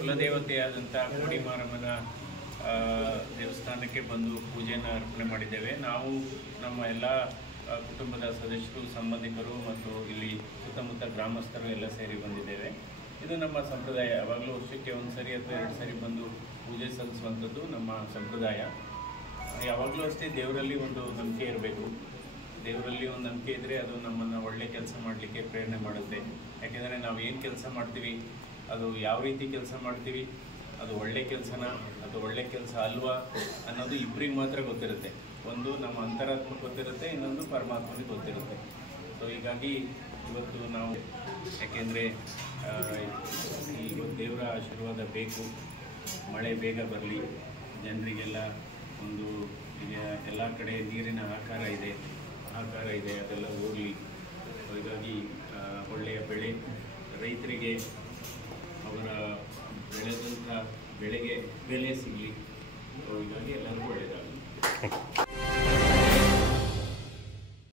ಕುಲದೇವತೆಯಾದಂಥ ಕೋಡಿ ಮಾರಮ್ಮನ ದೇವಸ್ಥಾನಕ್ಕೆ ಬಂದು ಪೂಜೆಯನ್ನು ಅರ್ಪಣೆ ಮಾಡಿದ್ದೇವೆ. ನಾವು ನಮ್ಮ ಎಲ್ಲ ಕುಟುಂಬದ ಸದಸ್ಯರು, ಸಂಬಂಧಿಕರು ಮತ್ತು ಇಲ್ಲಿ ಸುತ್ತಮುತ್ತ ಗ್ರಾಮಸ್ಥರು ಎಲ್ಲ ಸೇರಿ ಬಂದಿದ್ದೇವೆ. ಇದು ನಮ್ಮ ಸಂಪ್ರದಾಯ. ಯಾವಾಗಲೂ ವರ್ಷಕ್ಕೆ ಒಂದು ಸರಿ ಅಥವಾ 2 ಸರಿ ಬಂದು ಪೂಜೆ ಸಲ್ಲಿಸುವಂಥದ್ದು ನಮ್ಮ ಸಂಪ್ರದಾಯ. ಯಾವಾಗಲೂ ಅಷ್ಟೇ ದೇವರಲ್ಲಿ ಒಂದು ನಂಬಿಕೆ ಇರಬೇಕು. ದೇವರಲ್ಲಿ ಒಂದು ನಂಬಿಕೆ ಇದ್ದರೆ ಅದು ನಮ್ಮನ್ನು ಒಳ್ಳೆ ಕೆಲಸ ಮಾಡಲಿಕ್ಕೆ ಪ್ರೇರಣೆ ಮಾಡುತ್ತೆ. ಯಾಕೆಂದರೆ ನಾವು ಏನು ಕೆಲಸ ಮಾಡ್ತೀವಿ, ಅದು ಯಾವ ರೀತಿ ಕೆಲಸ ಮಾಡ್ತೀವಿ, ಅದು ಒಳ್ಳೆ ಕೆಲಸನ ಅದು ಒಳ್ಳೆ ಕೆಲಸ ಅಲ್ವಾ ಅನ್ನೋದು ಇಬ್ಬರಿಗೆ ಮಾತ್ರ ಗೊತ್ತಿರುತ್ತೆ. ಒಂದು ನಮ್ಮ ಅಂತರಾತ್ಮಕ್ಕೆ ಗೊತ್ತಿರುತ್ತೆ, ಇನ್ನೊಂದು ಪರಮಾತ್ಮನಿಗೆ ಗೊತ್ತಿರುತ್ತೆ. ಸೊ ಹೀಗಾಗಿ ಇವತ್ತು ನಾವು ಯಾಕೆಂದರೆ ಇವತ್ತು ದೇವರ ಆಶೀರ್ವಾದ ಬೇಕು, ಮಳೆ ಬೇಗ ಬರಲಿ, ಜನರಿಗೆಲ್ಲ ಒಂದು ಈಗ ಎಲ್ಲ ಕಡೆ ನೀರಿನ ಆಕಾರ ಇದೆ, ಅದೆಲ್ಲ ಹೋಗಲಿ. ಹೀಗಾಗಿ ಒಳ್ಳೆಯ ಬೆಳೆ, ರೈತರಿಗೆ ಅವರ ಬೆಳೆದಂಥ ಬೆಳೆಗೆ ಬೆಲೆ ಸಿಗಲಿ. ಹೀಗಾಗಿ ಎಲ್ಲರಿಗೂ